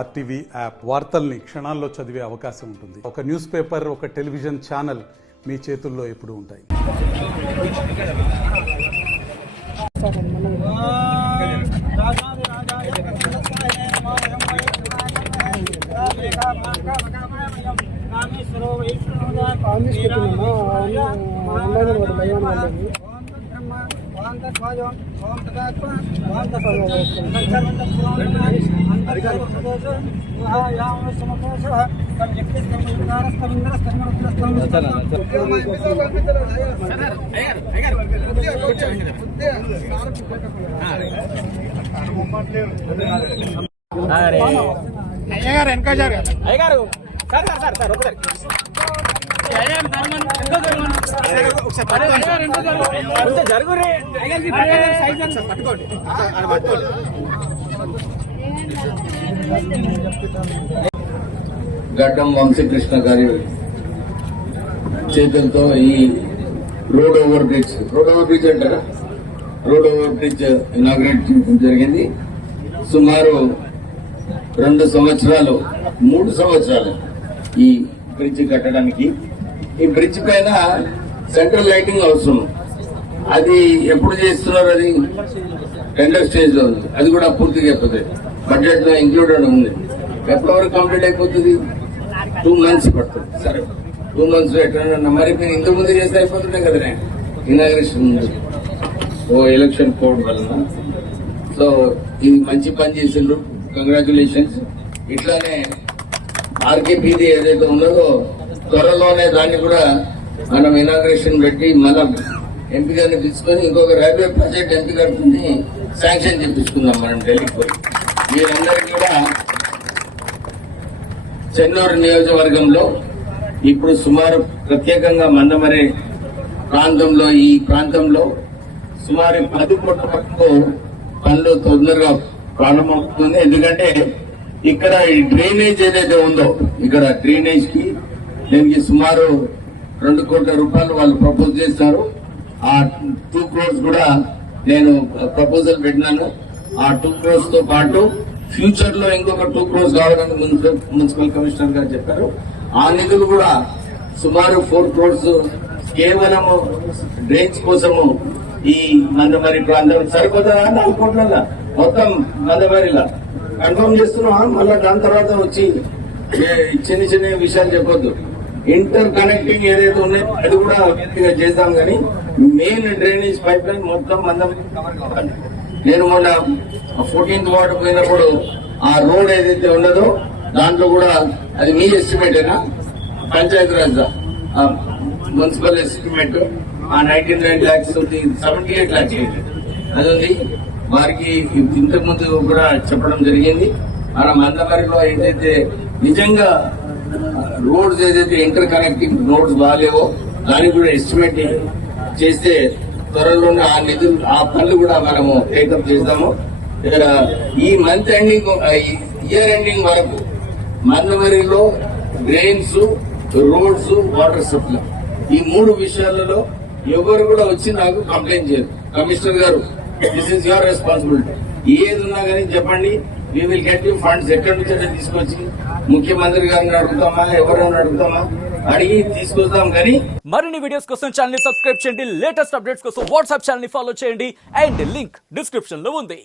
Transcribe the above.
RTV app వార్తల్ని క్షణాల్లో చదివే అవకాశం ఉంటుంది. ఒక న్యూస్ పేపర్, ఒక టెలివిజన్ ఛానల్ మీ చేతుల్లో ఎప్పుడూ ఉంటాయి. గడ్డం వంశీకృష్ణ గారి చేతులతో ఈ రోడ్ ఓవర్ బ్రిడ్జ్ అంటారా, రోడ్ ఓవర్ బ్రిడ్జ్ ఇనాగ్రేట్ చేయడం జరిగింది. సుమారు 3 సంవత్సరాలు ఈ బ్రిడ్జ్ కట్టడానికి. ఈ బ్రిడ్జ్ పైన సెంట్రల్ లైటింగ్ అవసరం. అది ఎప్పుడు చేస్తున్నారు? అది టెండర్ స్టేజ్ లో ఉంది. అది కూడా పూర్తిగా అయిపోతుంది, బడ్జెట్ లో ఇంక్లూడెడ్ ఉంది. ఎప్పటి వరకు కంప్లీట్ అయిపోతుంది? 2 months పడుతుంది. సరే, 2 months లో ఎట్లా మరి మీరు ఇంతకు ముందు చేస్తే అయిపోతుండే కదా ఇనాగ్రేషన్ ఎలక్షన్ కోడ్ వలన. సో ఇది మంచి పని చేసిండ్రు, కంగ్రాచులేషన్స్. ఇట్లానే ఆర్కేపీది ఏదైతే ఉన్నదో త్వరలోనే దాన్ని కూడా మనం ఇనాగ్రేషన్ పెట్టి మళ్ళా ఎంపీ గారిని పిలుచుకొని ఇంకొక రైల్వే ప్రాజెక్ట్ ఎంపీ గారిని శాంక్షన్ చేపించుకుందాం మనం ఢిల్లీకి పోయి. మీరందరికీ కూడా చెన్నూరు నియోజకవర్గంలో ఇప్పుడు సుమారు ప్రత్యేకంగా మందమరి ప్రాంతంలో ఈ ప్రాంతంలో సుమారు 10 కోట్ల వరకు పనులు తొందరగా ప్రారంభమవుతుంది. ఎందుకంటే ఇక్కడ ఈ డ్రైనేజ్ ఏదైతే ఉందో, ఇక్కడ డ్రైనేజ్ కి దీనికి సుమారు 2 కోట్ల రూపాయలు వాళ్ళు ప్రపోజ్ చేస్తారు. ఆ 2 crores కూడా నేను ప్రపోజల్ పెట్టినాను. ఆ 2 crores తో పాటు ఫ్యూచర్ లో ఇంకొక 2 crores కావాలని మున్సిపల్ కమిషనర్ గారు చెప్పారు. ఆ నిధులు కూడా సుమారు 4 crores కేవలం డ్రైన్స్ కోసము ఈ మందమరి ప్రాంతం సరిపోతుందా? 4 కోట్ల మొత్తం మందమరిలా కన్ఫర్మ్ చేస్తున్నాం. మళ్ళా దాని తర్వాత వచ్చి చిన్న చిన్న విషయాలు చెప్పొద్దు. ఇంటర్ కనెక్టింగ్ ఏదైతే ఉన్నాయో అది కూడా పూర్తిగా చేద్దాం. కానీ మెయిన్ డ్రైనేజ్ పైప్ లైన్ మొత్తం మందమరి కవర్ కావాలి. నేను మొన్న 14th వార్డు పోయినప్పుడు ఆ రోడ్ ఏదైతే ఉన్నదో దాంట్లో కూడా అది మీ ఎస్టిమేటేనా? పంచాయతీ రాజ్ మున్సిపల్ ఎస్టిమేట్ ఆ 99 lakhs 78 lakhs అది ఉంది. వారికి ఇంతకు ముందు కూడా చెప్పడం జరిగింది. మన మందమరిలో ఏదైతే నిజంగా రోడ్స్ ఏదైతే ఇంటర్ కనెక్టింగ్ రోడ్స్ బాగాలేవో దానికి కూడా ఎస్టిమేట్ చేస్తే త్వరలోనే ఆ నిధులు ఆ పనులు కూడా మనము టేకప్ చేస్తాము. ఈ మంత్ ఎండింగ్ ఇయర్ ఎండింగ్ వరకు మందమరిలో డ్రైన్స్, రోడ్స్, వాటర్ సప్లై ఈ 3 విషయాలలో ఎవరు కూడా వచ్చి నాకు కంప్లైంట్ చేయరు. కమిషనర్ గారు, దిస్ ఈస్ యువర్ రెస్పాన్సిబిలిటీ. ఏది ఉన్నా కానీ చెప్పండి, we will get you funds. ఎక్కడి నుంచి తీసుకొచ్చి ముఖ్యమంత్రి గారిని అడుగుతామా, ఎవరైనా అడుగుతామా, అడిగి తీసుకొస్తాం. కానీ మరిన్ని వీడియోస్ కోసం ఛానల్ ని సబ్స్క్రైబ్ చేయండి. లేటెస్ట్ అప్డేట్స్ కోసం వాట్సాప్ ఛానల్ ని ఫాలో చేయండి. అండ్ లింక్ డిస్క్రిప్షన్ లో ఉంది.